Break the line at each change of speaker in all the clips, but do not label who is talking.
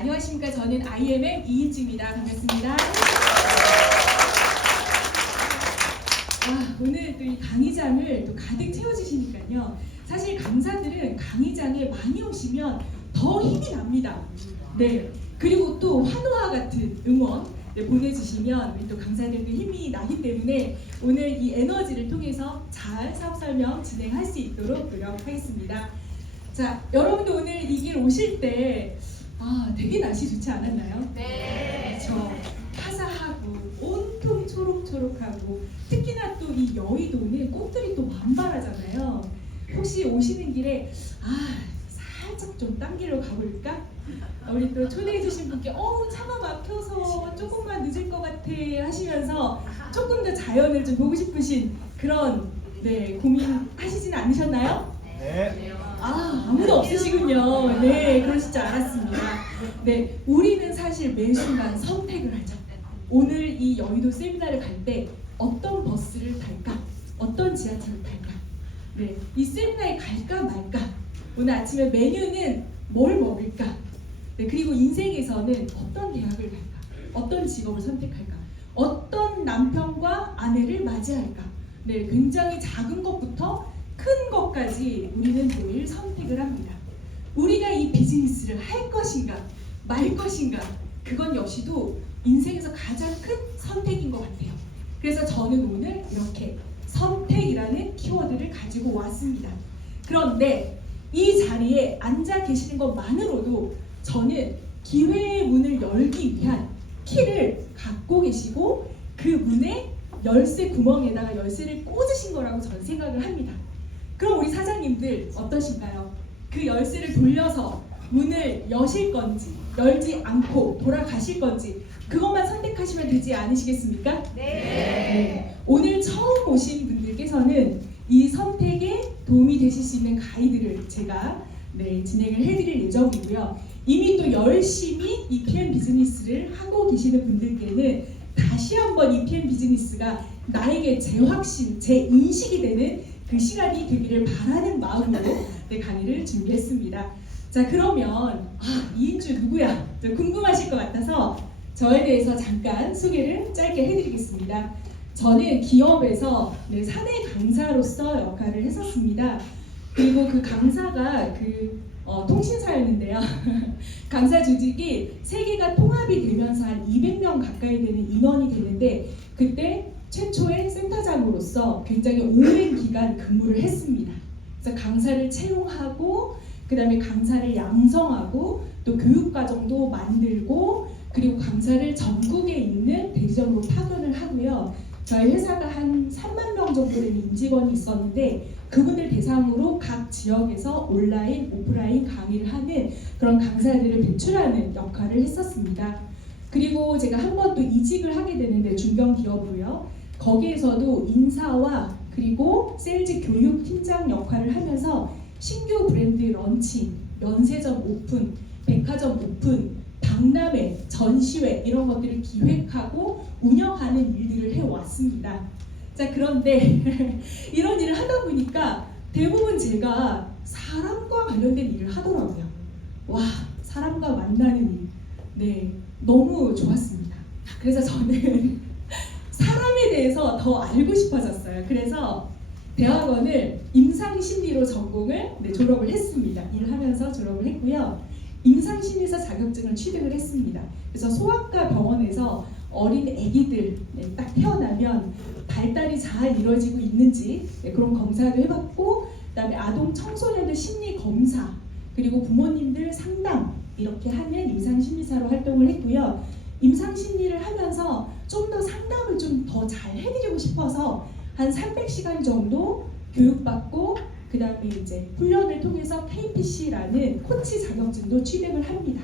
안녕하십니까. 저는 IMM 이인주입니다. 반갑습니다. 아, 오늘 또 이 강의장을 또 가득 채워주시니까요. 사실 강사들은 강의장에 많이 오시면 더 힘이 납니다. 네. 그리고 또 환호와 같은 응원 네, 보내주시면 우리 또 강사들도 힘이 나기 때문에 오늘 이 에너지를 통해서 잘 사업 설명 진행할 수 있도록 노력하겠습니다. 자, 여러분도 오늘 이 길 오실 때 아, 되게 날씨 좋지 않았나요?
네.
그렇죠. 화사하고 온통 초록초록하고 특히나 또 이 여의도는 꽃들이 또 만발하잖아요. 혹시 오시는 길에 아 살짝 좀 딴 길로 가볼까? 우리 또 초대해 주신 분께 어우 차가 막혀서 조금만 늦을 것 같아 하시면서 조금 더 자연을 좀 보고 싶으신 그런 네 고민 하시진 않으셨나요?
네.
아, 아무도 없으시군요. 네, 그러실 줄 알았습니다. 네, 우리는 사실 매 순간 선택을 하죠. 오늘 이 여의도 세미나를 갈 때 어떤 버스를 탈까? 어떤 지하철을 탈까? 네, 이 세미나에 갈까 말까? 오늘 아침에 메뉴는 뭘 먹을까? 네, 그리고 인생에서는 어떤 대학을 갈까? 어떤 직업을 선택할까? 어떤 남편과 아내를 맞이할까? 네, 굉장히 작은 것부터 큰 것까지 우리는 늘 선택을 합니다. 우리가 이 비즈니스를 할 것인가 말 것인가 그건 역시도 인생에서 가장 큰 선택인 것 같아요. 그래서 저는 오늘 이렇게 선택이라는 키워드를 가지고 왔습니다. 그런데 이 자리에 앉아 계시는 것만으로도 저는 기회의 문을 열기 위한 키를 갖고 계시고 그 문에 열쇠 구멍에다가 열쇠를 꽂으신 거라고 저는 생각을 합니다. 그럼 우리 사장님들 어떠신가요? 그 열쇠를 돌려서 문을 여실 건지 열지 않고 돌아가실 건지 그것만 선택하시면 되지 않으시겠습니까? 네. 오늘 처음 오신 분들께서는 이 선택에 도움이 되실 수 있는 가이드를 제가 네, 진행을 해드릴 예정이고요. 이미 또 열심히 EPM 비즈니스를 하고 계시는 분들께는 다시 한번 EPM 비즈니스가 나에게 재확신, 재인식이 되는 그 시간이 되기를 바라는 마음으로 네, 강의를 준비했습니다. 자 그러면 아, 이인주 누구야? 좀 궁금하실 것 같아서 저에 대해서 잠깐 소개를 짧게 해드리겠습니다. 저는 기업에서 네, 사내 강사로서 역할을 했었습니다. 그리고 그 강사가 그 어, 통신사였는데요. 강사 조직이 세 개가 통합이 되면서 한 200명 가까이 되는 인원이 되는데 그때 최초의 센터장으로서 굉장히 오랜 기간 근무를 했습니다. 그래서 강사를 채용하고 그다음에 강사를 양성하고 또 교육 과정도 만들고 그리고 강사를 전국에 있는 대리점으로 파견을 하고요. 저희 회사가 한 3만 명 정도 되는 임직원이 있었는데 그분들 대상으로 각 지역에서 온라인, 오프라인 강의를 하는 그런 강사들을 배출하는 역할을 했었습니다. 그리고 제가 한 번 또 이직을 하게 되는데 중견 기업으로요. 거기에서도 인사와 그리고 세일즈 교육 팀장 역할을 하면서 신규 브랜드 런칭, 면세점 오픈, 백화점 오픈, 박람회, 전시회 이런 것들을 기획하고 운영하는 일들을 해왔습니다. 자 그런데 이런 일을 하다 보니까 대부분 제가 사람과 관련된 일을 하더라고요. 와 사람과 만나는 일, 네 너무 좋았습니다. 그래서 저는 대해서 더 알고 싶어졌어요. 그래서 대학원을 임상심리로 전공을 네, 졸업을 했습니다. 일을 하면서 졸업을 했고요. 임상심리사 자격증을 취득을 했습니다. 그래서 소아과 병원에서 어린 아기들 네, 딱 태어나면 발달이 잘 이루어지고 있는지 네, 그런 검사도 해봤고 그다음에 아동 청소년들 심리 검사 그리고 부모님들 상담 이렇게 하는 임상심리사로 활동을 했고요. 임상 심리를 하면서 좀 더 상담을 좀 더 잘 해드리고 싶어서 한 300시간 정도 교육받고 그 다음에 이제 훈련을 통해서 KPC라는 코치 자격증도 취득을 합니다.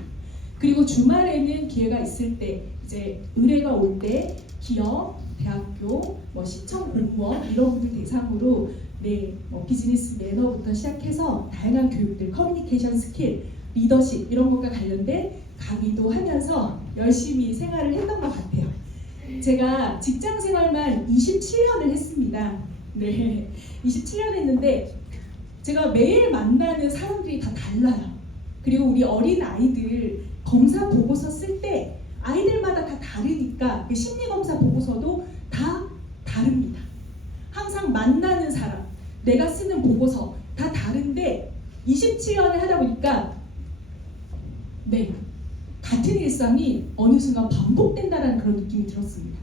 그리고 주말에는 기회가 있을 때 이제 의뢰가 올 때 기업, 대학교, 뭐 시청 공무원 이런 분들 대상으로 네, 뭐 비즈니스 매너부터 시작해서 다양한 교육들, 커뮤니케이션 스킬, 리더십 이런 것과 관련된 강의도 하면서 열심히 생활을 했던 것 같아요. 제가 직장 생활만 27년을 했습니다. 네, 27년 했는데 제가 매일 만나는 사람들이 다 달라요. 그리고 우리 어린 아이들 검사 보고서 쓸 때 아이들마다 다 다르니까 그 심리 검사 보고서도 다 다릅니다. 항상 만나는 사람, 내가 쓰는 보고서 다 다른데 27년을 하다 보니까 네 일상이 어느 순간 반복된다라는 그런 느낌이 들었습니다.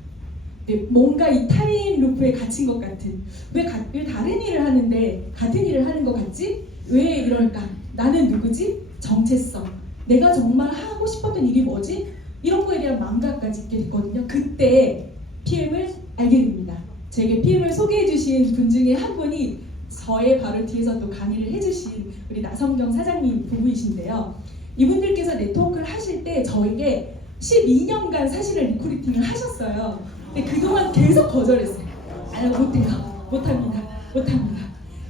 네, 뭔가 이 타임 루프에 갇힌 것 같은 왜, 가- 왜 다른 일을 하는데 같은 일을 하는 것 같지? 왜 이럴까? 나는 누구지? 정체성. 내가 정말 하고 싶었던 일이 뭐지? 이런 거에 대한 망각까지 있게 됐거든요. 그때 PM을 알게 됩니다. 제게 PM을 소개해 주신 분 중에 한 분이 저의 바로 뒤에서 또 강의를 해주신 우리 나성경 사장님 부부이신데요. 이분들께서 네트워크를 하실 때 저에게 12년간 사실은 리크루팅을 하셨어요. 근데 그동안 계속 거절했어요. 아, 못해요. 못합니다. 못합니다.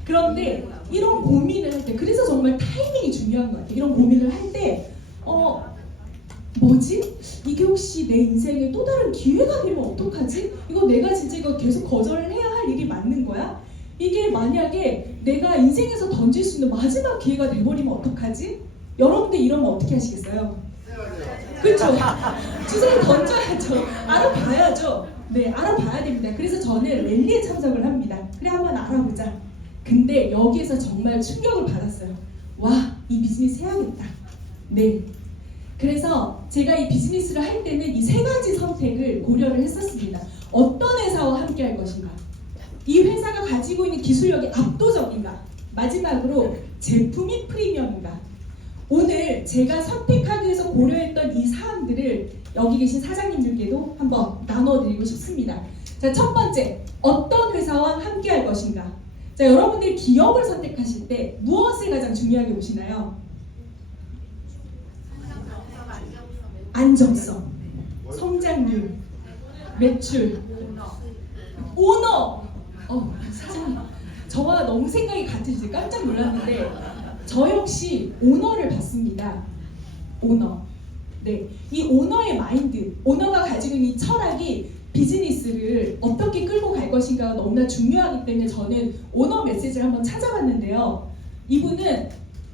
그런데 이런 고민을 할 때, 그래서 정말 타이밍이 중요한 것 같아요. 이런 고민을 할 때, 어, 뭐지? 이게 혹시 내 인생에 또 다른 기회가 되면 어떡하지? 이거 내가 진짜 이거 계속 거절을 해야 할 일이 맞는 거야? 이게 만약에 내가 인생에서 던질 수 있는 마지막 기회가 돼버리면 어떡하지? 여러분들 이러면 어떻게 하시겠어요? 그렇죠. 주사를 던져야죠. 알아봐야죠. 네, 알아봐야 됩니다. 그래서 저는 랠리에 참석을 합니다. 그래 한번 알아보자. 근데 여기에서 정말 충격을 받았어요. 와, 이 비즈니스 해야겠다. 네. 그래서 제가 이 비즈니스를 할 때는 이 세 가지 선택을 고려를 했었습니다. 어떤 회사와 함께 할 것인가? 이 회사가 가지고 있는 기술력이 압도적인가? 마지막으로 제품이 프리미엄인가? 오늘 제가 선택하기 위해서 고려했던 이 사항들을 여기 계신 사장님들께도 한번 나눠드리고 싶습니다. 자, 첫 번째, 어떤 회사와 함께 할 것인가? 자, 여러분들 기업을 선택하실 때 무엇을 가장 중요하게 보시나요? 안정성, 성장률, 매출, 오너. 어, 사장님, 저와 너무 생각이 같으시죠? 깜짝 놀랐는데 저 역시 오너를 받습니다. 오너. 네, 이 오너의 마인드, 오너가 가지고 있는 이 철학이 비즈니스를 어떻게 끌고 갈 것인가가 너무나 중요하기 때문에 저는 오너 메시지를 한번 찾아봤는데요. 이분은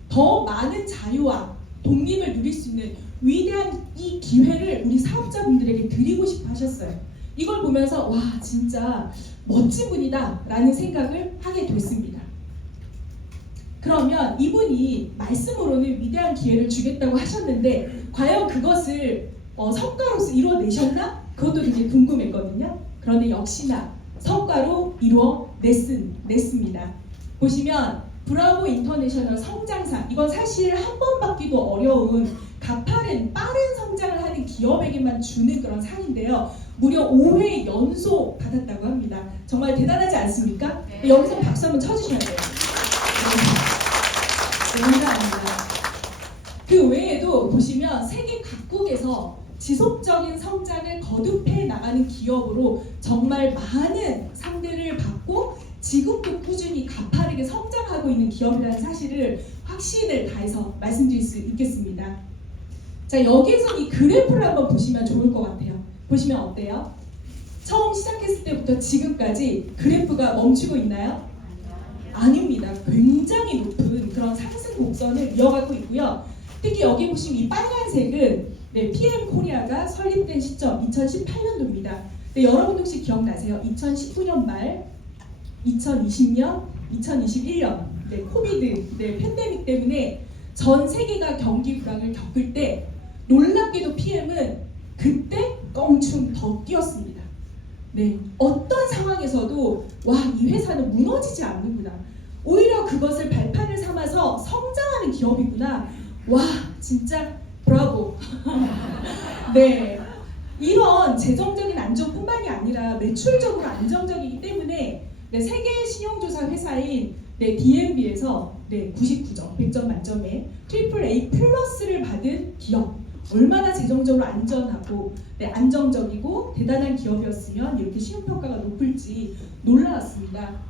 더 많은 자유와 독립을 누릴 수 있는 위대한 이 기회를 우리 사업자분들에게 드리고 싶어 하셨어요. 이걸 보면서 와 진짜 멋진 분이다 라는 생각을 하게 됐습니다. 그러면 이분이 말씀으로는 위대한 기회를 주겠다고 하셨는데 과연 그것을 어, 성과로서 이루어내셨나? 그것도 굉장히 궁금했거든요. 그런데 역시나 성과로 이루어냈습니다. 보시면 브라보 인터내셔널 성장상 이건 사실 한 번 받기도 어려운 가파른 빠른 성장을 하는 기업에게만 주는 그런 상인데요. 무려 5회 연속 받았다고 합니다. 정말 대단하지 않습니까?
네.
여기서 박수 한번 쳐주셔야 돼요. 네, 감사합니다. 그 외에도 보시면 세계 각국에서 지속적인 성장을 거듭해 나가는 기업으로 정말 많은 상들을 받고 지금도 꾸준히 가파르게 성장하고 있는 기업이라는 사실을 확신을 다해서 말씀드릴 수 있겠습니다. 자 여기에서 이 그래프를 한번 보시면 좋을 것 같아요. 보시면 어때요? 처음 시작했을 때부터 지금까지 그래프가 멈추고 있나요? 아닙니다. 굉장히 높은 그런 상승 곡선을 이어가고 있고요. 특히 여기 보시면 이 빨간색은 네, PM 코리아가 설립된 시점 2018년도입니다. 네, 여러분 혹시 기억나세요? 2019년 말, 2020년, 2021년 네, 코비드 네, 팬데믹 때문에 전 세계가 경기 불황을 겪을 때 놀랍게도 PM은 그때 껑충 더 뛰었습니다. 네, 어떤 상황에서도 와, 이 회사는 무너지지 않는구나. 오히려 그것을 발판을 삼아서 성장하는 기업이구나. 와, 진짜 브라보. 네. 이런 재정적인 안정뿐만이 아니라 매출적으로 안정적이기 때문에 네, 세계 신용조사 회사인 네, DNB에서 네, 99점, 100점 만점에 트리플 A 플러스를 받은 기업. 얼마나 재정적으로 안전하고 네, 안정적이고 대단한 기업이었으면 이렇게 신용평가가 높을지 놀라웠습니다.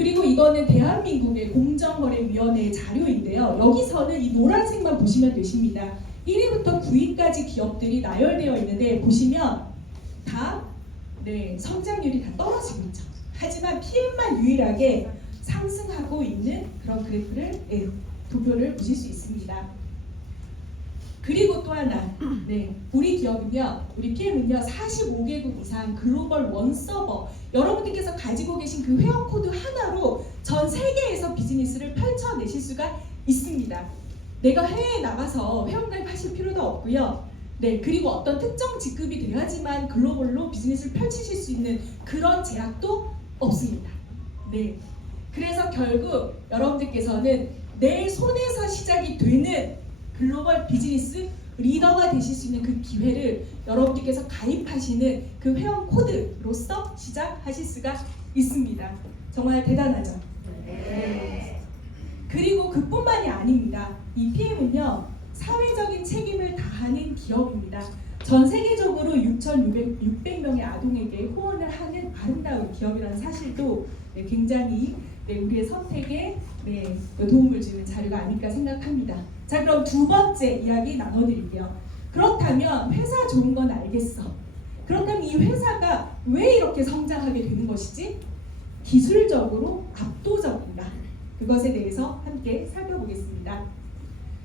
그리고 이거는 대한민국의 공정거래위원회의 자료인데요. 여기서는 이 노란색만 보시면 되십니다. 1위부터 9위까지 기업들이 나열되어 있는데 보시면 다 네, 성장률이 다 떨어지고 있죠. 하지만 PM만 유일하게 상승하고 있는 그런 그래프를 예, 도표를 보실 수 있습니다. 그리고 또 하나, 네, 우리 기업은요, 우리 PM은요, 45개국 이상 글로벌 원 서버, 여러분들께서 가지고 계신 그 회원 코드 하나로 전 세계에서 비즈니스를 펼쳐내실 수가 있습니다. 내가 해외에 나가서 회원 가입하실 필요도 없고요. 네, 그리고 어떤 특정 직급이 돼야지만 글로벌로 비즈니스를 펼치실 수 있는 그런 제약도 없습니다. 네. 그래서 결국 여러분들께서는 내 손에서 시작이 되는 글로벌 비즈니스 리더가 되실 수 있는 그 기회를 여러분들께서 가입하시는 그 회원 코드로서 시작하실 수가 있습니다. 정말 대단하죠? 네. 그리고 그뿐만이 아닙니다. 이 PM은요, 사회적인 책임을 다하는 기업입니다. 전 세계적으로 6,600명의 아동에게 후원을 하는 아름다운 기업이라는 사실도 네, 굉장히 네, 우리의 선택에 네, 도움을 주는 자료가 아닐까 생각합니다. 자, 그럼 두 번째 이야기 나눠드릴게요. 그렇다면 회사 좋은 건 알겠어. 그렇다면 이 회사가 왜 이렇게 성장하게 되는 것이지? 기술적으로 압도적인가? 그것에 대해서 함께 살펴보겠습니다.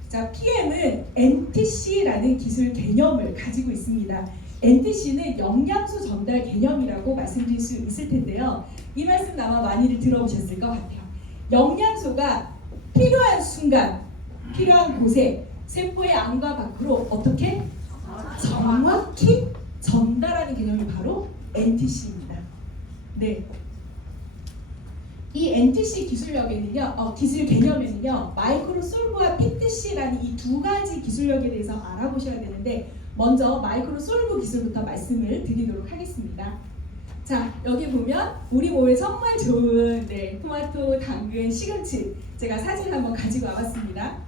자, PM은 NTC라는 기술 개념을 가지고 있습니다. NTC는 영양소 전달 개념이라고 말씀드릴 수 있을 텐데요. 이 말씀 아마 많이들 들어보셨을 것 같아요. 영양소가 필요한 순간, 필요한 곳에 세포의 안과 밖으로 어떻게 정확히 전달하는 개념이 바로 NTC입니다. 네. 이 NTC 기술력에는요, 어, 기술 개념에는요, 마이크로 솔브와 PTC라는 이 두 가지 기술력에 대해서 알아보셔야 되는데, 먼저 마이크로 솔브 기술부터 말씀을 드리도록 하겠습니다. 자, 여기 보면 우리 몸에 정말 좋은 네, 토마토, 당근, 시금치 제가 사진 한번 가지고 와봤습니다.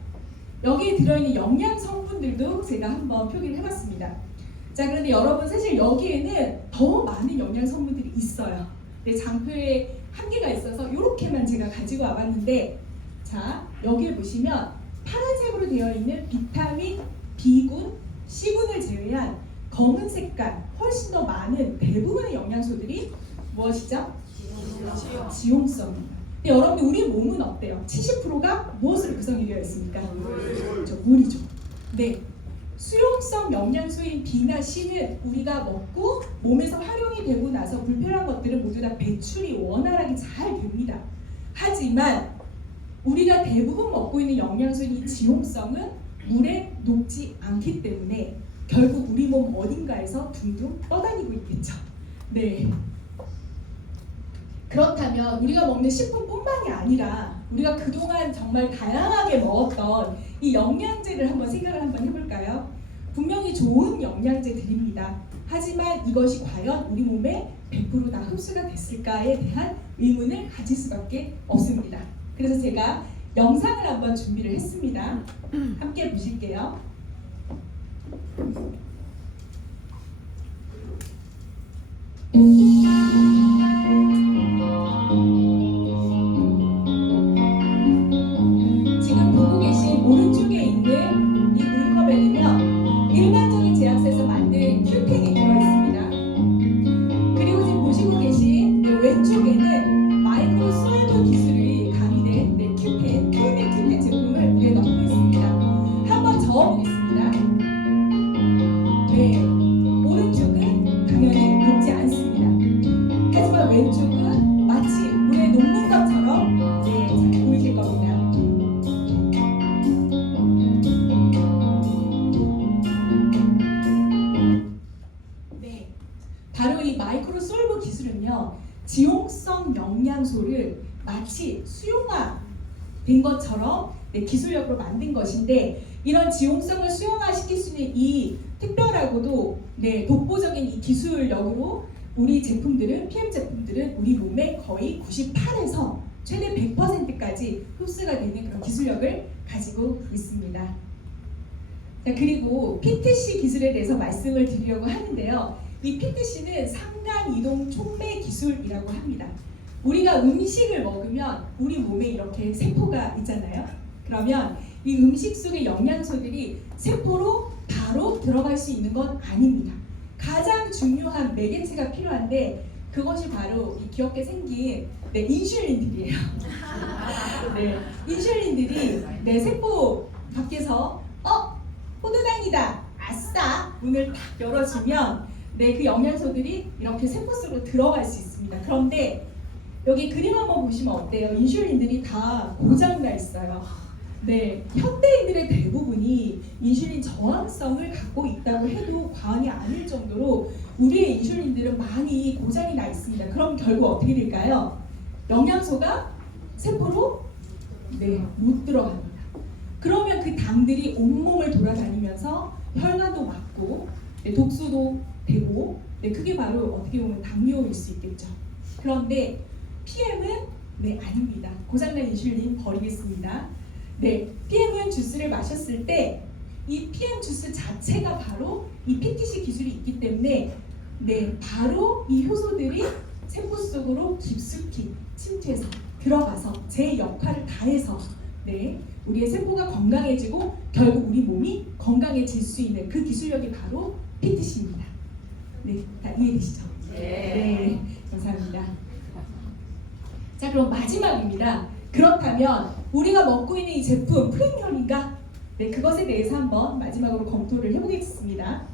여기에 들어있는 영양 성분들도 제가 한번 표기를 해봤습니다. 자, 그런데 여러분 사실 여기에는 더 많은 영양 성분들이 있어요. 네, 장표에 한계가 있어서 이렇게만 제가 가지고 와봤는데 자 여기에 보시면 파란색으로 되어 있는 비타민 B군, C군을 제외한 검은 색깔 훨씬 더 많은 대부분의 영양소들이 무엇이죠? 근데 여러분 우리 몸은 어때요? 70%가 무엇으로 구성이 되어 있습니까? 그렇죠, 물이죠. 네. 수용성 영양소인 B나 C는 우리가 먹고 몸에서 활용이 되고 나서 불필요한 것들은 모두 다 배출이 원활하게 잘 됩니다. 하지만 우리가 대부분 먹고 있는 영양소인 이 지용성은 물에 녹지 않기 때문에 결국 우리 몸 어딘가에서 둥둥 떠다니고 있겠죠. 네. 그렇다면 우리가 먹는 식품뿐만이 아니라 우리가 그동안 정말 다양하게 먹었던 이 영양제를 한번 생각을 한번 해볼까요? 분명히 좋은 영양제들입니다. 하지만 이것이 과연 우리 몸에 100%다 흡수가 됐을까에 대한 의문을 가질 수밖에 없습니다. 그래서 제가 영상을 한번 준비를 했습니다. 함께 보실게요. 네, 독보적인 이 기술력으로 우리 제품들은 PM 제품들은 우리 몸의 거의 98에서 최대 100%까지 흡수가 되는 그런 기술력을 가지고 있습니다. 자, 그리고 PTC 기술에 대해서 말씀을 드리려고 하는데요. 이 PTC는 상간 이동 촉매 기술이라고 합니다. 우리가 음식을 먹으면 우리 몸에 이렇게 세포가 있잖아요. 그러면 이 음식 속의 영양소들이 세포로 바로 들어갈 수 있는 건 아닙니다. 가장 중요한 매개체가 필요한데 그것이 바로 이 귀엽게 생긴 네, 인슐린들이에요. 네, 인슐린들이 내 세포 밖에서 어 포도당 시간이다. 아싸! 문을 딱 열어주면 네, 그 영양소들이 이렇게 세포 속으로 들어갈 수 있습니다. 그런데 여기 그림 한번 보시면 어때요? 인슐린들이 다 고장나 있어요. 네, 현대인들의 대부분이 인슐린 저항성을 갖고 있다고 해도 과언이 아닐 정도로 우리의 인슐린들은 많이 고장이 나 있습니다. 그럼 결국 어떻게 될까요? 영양소가 세포로 네, 못 들어갑니다. 그러면 그 당들이 온몸을 돌아다니면서 혈관도 막고 네, 독소도 되고 네, 그게 바로 어떻게 보면 당뇨일 수 있겠죠. 그런데 PM은 네 아닙니다. 고장난 인슐린 버리겠습니다. 네, PM은 주스를 마셨을 때 이 PM 주스 자체가 바로 이 PTC 기술이 있기 때문에 네 바로 이 효소들이 세포 속으로 깊숙이 침투해서 들어가서 제 역할을 다해서 네 우리의 세포가 건강해지고 결국 우리 몸이 건강해질 수 있는 그 기술력이 바로 PTC입니다. 네, 다 이해되시죠? 네, 감사합니다. 자, 그럼 마지막입니다. 그렇다면 우리가 먹고 있는 이 제품 프리미엄인가? 네, 그것에 대해서 한번 마지막으로 검토를 해보겠습니다.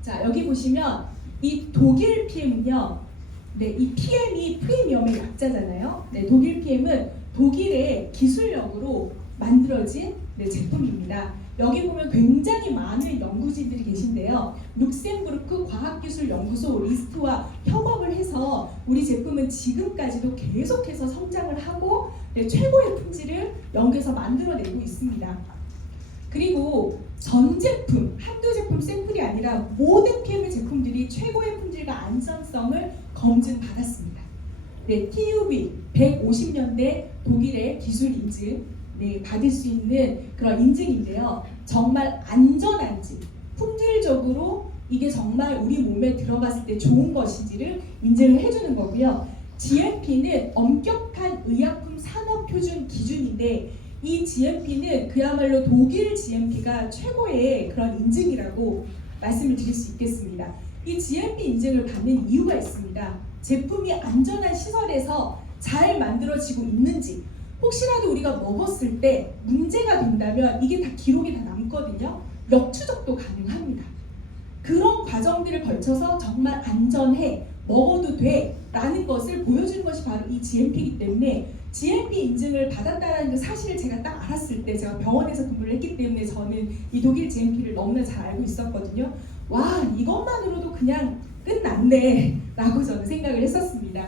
자, 여기 보시면 이 독일 PM은요. 네, 이 PM이 프리미엄의 약자잖아요. 네, 독일 PM은 독일의 기술력으로 만들어진 네, 제품입니다. 여기 보면 굉장히 많은 연구진들이 계신데요. 룩셈부르크 과학기술연구소 리스트와 협업을 해서 우리 제품은 지금까지도 계속해서 성장을 하고 네, 최고의 품질을 연구해서 만들어내고 있습니다. 그리고 전 제품, 한두 제품 샘플이 아니라 모든 PM의 제품들이 최고의 품질과 안전성을 검증받았습니다. 네, TUV 150년대 독일의 기술 인증 네, 받을 수 있는 그런 인증인데요. 정말 안전한 지, 품질적으로 이게 정말 우리 몸에 들어갔을 때 좋은 것인지를 인증을 해주는 거고요. GMP는 엄격한 의약품 산업 표준 기준인데 이 GMP는 그야말로 독일 GMP가 최고의 그런 인증이라고 말씀을 드릴 수 있겠습니다. 이 GMP 인증을 받는 이유가 있습니다. 제품이 안전한 시설에서 잘 만들어지고 있는지 혹시라도 우리가 먹었을 때 문제가 된다면 이게 다 기록이 다 남거든요. 역추적도 가능합니다. 그런 과정들을 거쳐서 정말 안전해 먹어도 돼 라는 것을 보여주는 것이 바로 이 GMP이기 때문에 GMP 인증을 받았다는 그 사실을 제가 딱 알았을 때 제가 병원에서 근무를 했기 때문에 저는 이 독일 GMP를 너무나 잘 알고 있었거든요. 와 이것만으로도 그냥 끝났네 라고 저는 생각을 했었습니다.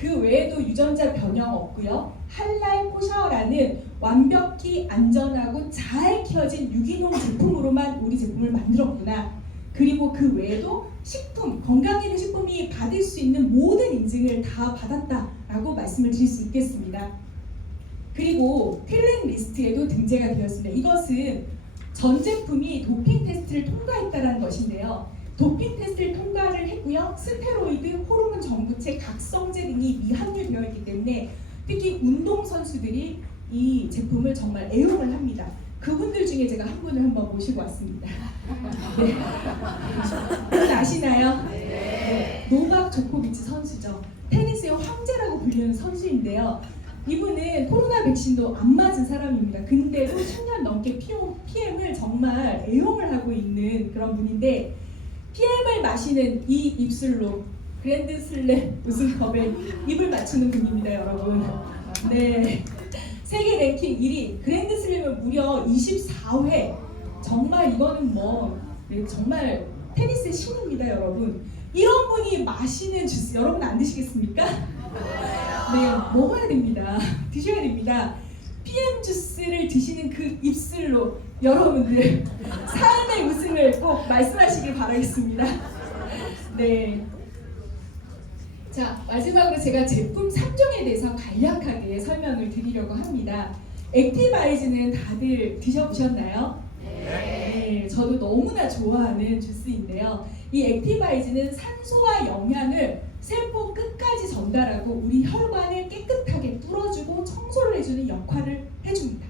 그 외에도 유전자 변형 없고요. 할랄 포샤라는 완벽히 안전하고 잘 키워진 유기농 제품으로만 우리 제품을 만들었구나. 그리고 그 외에도 식품, 건강해진 식품이 받을 수 있는 모든 인증을 다 받았다라고 말씀을 드릴 수 있겠습니다. 그리고 필링 리스트에도 등재가 되었습니다. 이것은 전 제품이 도핑 테스트를 통과했다는 것인데요. 도핑 테스트를 통과를 했고요. 스테로이드, 호르몬 정부체, 각성제 등이 미함유되어 있기 때문에 특히 운동 선수들이 이 제품을 정말 애용을 합니다. 그분들 중에 제가 한 분을 한번 모시고 왔습니다. 네. 아시나요? 네. 노박 조코비치 선수죠. 테니스의 황제라고 불리는 선수인데요. 이분은 코로나 백신도 안 맞은 사람입니다. 근데도 10년 넘게 PM을 정말 애용을 하고 있는 그런 분인데 PM을 마시는 이 입술로 그랜드 슬램 우승컵에 입을 맞추는 분입니다, 여러분. 네. 세계 랭킹 1위 그랜드 슬램은 무려 24회. 정말 이거는 뭐 네, 정말 테니스의 신입니다, 여러분. 이런 분이 마시는 주스 여러분 안 드시겠습니까? 네, 먹어야 됩니다. 드셔야 됩니다. PM 주스를 드시는 그 입술로 여러분들 삶의 우승을 꼭 말씀하시길 바라겠습니다. 네. 자, 마지막으로 제가 제품 3종에 대해서 간략하게 설명을 드리려고 합니다. 액티바이즈는 다들 드셔보셨나요? 네, 저도 너무나 좋아하는 주스인데요. 이 액티바이즈는 산소와 영양을 세포 끝까지 전달하고 우리 혈관을 깨끗하게 뚫어주고 청소를 해주는 역할을 해줍니다.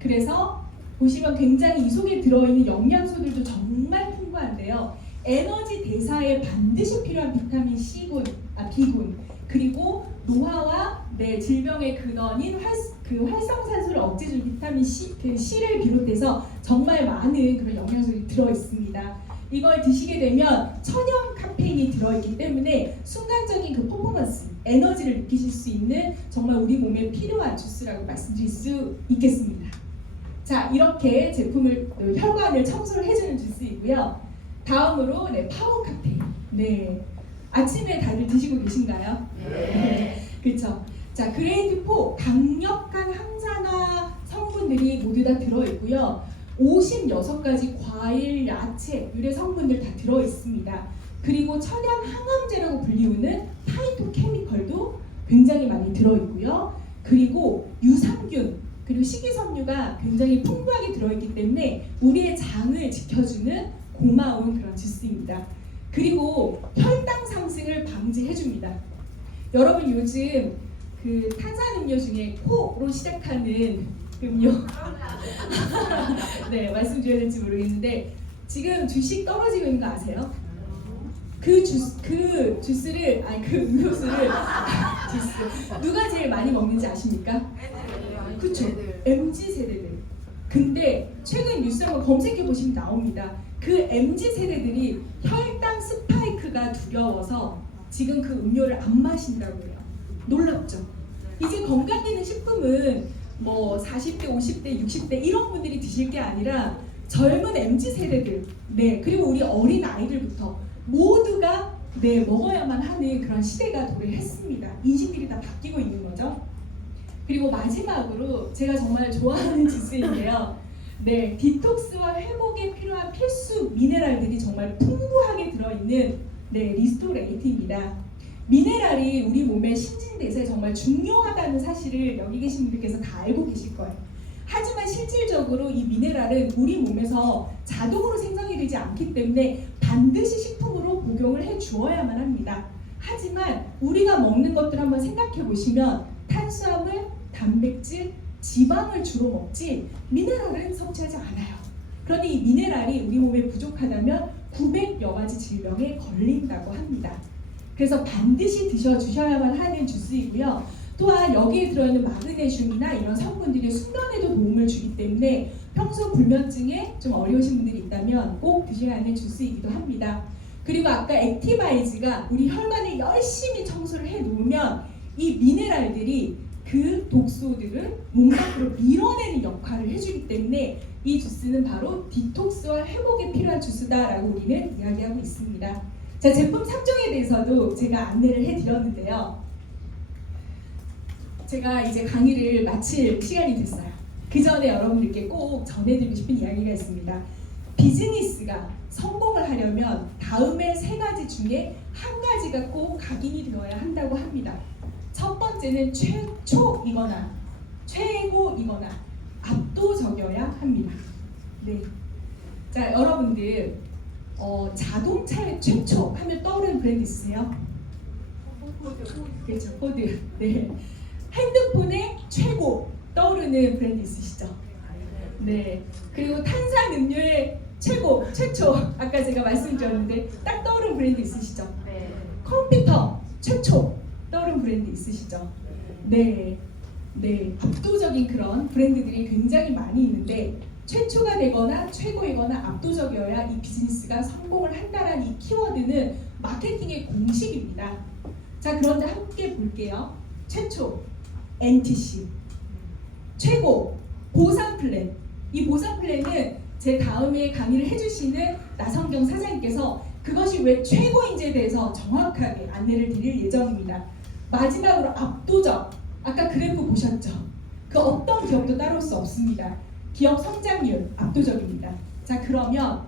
그래서 보시면 굉장히 이 속에 들어있는 영양소들도 정말 풍부한데요. 에너지 대사에 반드시 필요한 비타민 C군, 아 B군, 그리고 노화와 네, 질병의 근원인 활, 그 활성산소를 억제해주는 비타민 C, 그 C를 비롯해서 정말 많은 그런 영양소들이 들어 있습니다. 이걸 드시게 되면 천연 카페인이 들어있기 때문에 순간적인 그 퍼포먼스, 에너지를 느끼실 수 있는 정말 우리 몸에 필요한 주스라고 말씀드릴 수 있겠습니다. 자, 이렇게 제품을 어, 혈관을 청소를 해주는 주스이고요. 다음으로 네, 파워 카페인. 네, 아침에 다들 드시고 계신가요? 네. 그렇죠. 자, 그레이드 4 강력한 항산화 성분들이 모두 다 들어 있고요. 56가지 과일, 야채, 유래 성분들 다 들어 있습니다. 그리고 천연 항암제라고 불리우는 파이토케미컬도 굉장히 많이 들어 있고요. 그리고 유산균 그리고 식이섬유가 굉장히 풍부하게 들어 있기 때문에 우리의 장을 지켜주는 고마운 그런 주스입니다. 그리고 혈당 상승을 방지해 줍니다. 여러분 요즘 그 탄산 음료 중에 코로 시작하는 음료 네 말씀드려야 될지 모르겠는데 지금 주식 떨어지고 있는 거 아세요? 그 주스 그 주스를 아니 그 음료수를 주스 누가 제일 많이 먹는지 아십니까? 그쵸 MZ 세대들. 근데 최근 뉴스 한번 검색해 보시면 나옵니다. 그 MZ 세대들이 혈당 스파이크가 두려워서 지금 그 음료를 안 마신다고 해요. 놀랍죠? 이제 건강기능 식품은 뭐 40대, 50대, 60대 이런 분들이 드실 게 아니라 젊은 MZ 세대들, 네 그리고 우리 어린 아이들부터 모두가 네 먹어야만 하는 그런 시대가 도래했습니다. 인식들이 다 바뀌고 있는 거죠. 그리고 마지막으로 제가 정말 좋아하는 주스인데요. 네, 디톡스와 회복에 필요한 필수 미네랄들이 정말 풍부하게 들어있는 네, 리스토레이트입니다. 미네랄이 우리 몸의 신진대사에 정말 중요하다는 사실을 여기 계신 분들께서 다 알고 계실 거예요. 하지만 실질적으로 이 미네랄은 우리 몸에서 자동으로 생성이 되지 않기 때문에 반드시 식품으로 복용을 해 주어야만 합니다. 하지만 우리가 먹는 것들 한번 생각해 보시면 탄수화물, 단백질, 지방을 주로 먹지 미네랄은 섭취하지 않아요. 그런데 이 미네랄이 우리 몸에 부족하다면 900여 가지 질병에 걸린다고 합니다. 그래서 반드시 드셔 주셔야만 하는 주스이고요. 또한 여기에 들어있는 마그네슘이나 이런 성분들이 숙면에도 도움을 주기 때문에 평소 불면증에 좀 어려우신 분들이 있다면 꼭 드셔야 하는 주스이기도 합니다. 그리고 아까 액티바이즈가 우리 혈관을 열심히 청소를 해 놓으면 이 미네랄들이 그 독소들을 몸 밖으로 밀어내는 역할을 해주기 때문에 이 주스는 바로 디톡스와 회복에 필요한 주스다라고 우리는 이야기하고 있습니다. 자 제품 상종에 대해서도 제가 안내를 해드렸는데요. 제가 이제 강의를 마칠 시간이 됐어요. 그 전에 여러분들께 꼭 전해드리고 싶은 이야기가 있습니다. 비즈니스가 성공을 하려면 다음에 세 가지 중에 한 가지가 꼭 각인이 되어야 한다고 합니다. 첫 번째는 최초이거나 최고이거나 압도적이어야 합니다. 네. 자, 여러분들 어, 자동차의 최초 하면 떠오르는 브랜드 있으세요? 그렇죠, 포드. 네. 핸드폰의 최고 떠오르는 브랜드 있으시죠? 네. 그리고 탄산 음료의 최고, 최초 아까 제가 말씀드렸는데 딱 떠오르는 브랜드 있으시죠? 컴퓨터 최초 떠오른 브랜드 있으시죠? 네. 네. 압도적인 그런 브랜드들이 굉장히 많이 있는데 최초가 되거나 최고이거나 압도적이어야 이 비즈니스가 성공을 한다라는 이 키워드는 마케팅의 공식입니다. 자, 그런데 함께 볼게요. 최초 NTC 최고 보상 플랜. 이 보상 플랜은 제 다음에 강의를 해주시는 나성경 사장님께서 그것이 왜 최고인지에 대해서 정확하게 안내를 드릴 예정입니다. 마지막으로 압도적. 아까 그래프 보셨죠? 그 어떤 기업도 따라올 수 없습니다. 기업 성장률 압도적입니다. 자 그러면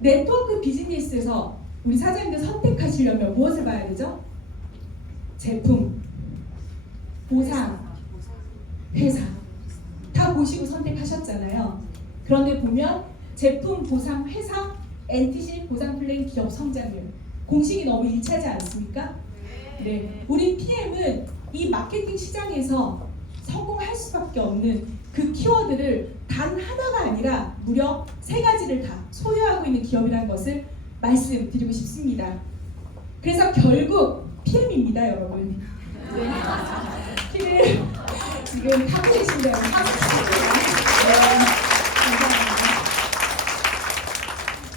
네트워크 비즈니스에서 우리 사장님들 선택하시려면 무엇을 봐야 되죠? 제품, 보상, 회사 다 보시고 선택하셨잖아요. 그런데 보면 제품, 보상, 회사, NTC 보상 플랜 기업 성장률 공식이 너무 일치하지 않습니까? 네, 우리 PM은 이 마케팅 시장에서 성공할 수밖에 없는 그 키워드를 단 하나가 아니라 무려 세 가지를 다 소유하고 있는 기업이라는 것을 말씀드리고 싶습니다. 그래서 결국 PM입니다, 여러분. 네. 지금 타고 계신데요. 네. 감사합니다.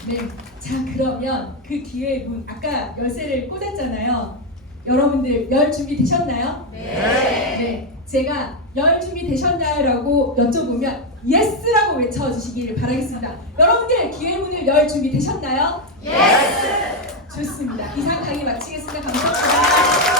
네. 자, 그러면 그 기회의 문, 아까 열쇠를 꽂았잖아요. 여러분들 열 준비 되셨나요? 네. 네. 제가 열 준비 되셨나요?라고 여쭤보면 예스라고 외쳐주시기를 바라겠습니다. 여러분들 기회의 문을 열 준비 되셨나요? 예스. 좋습니다. 이상 강의 마치겠습니다. 감사합니다.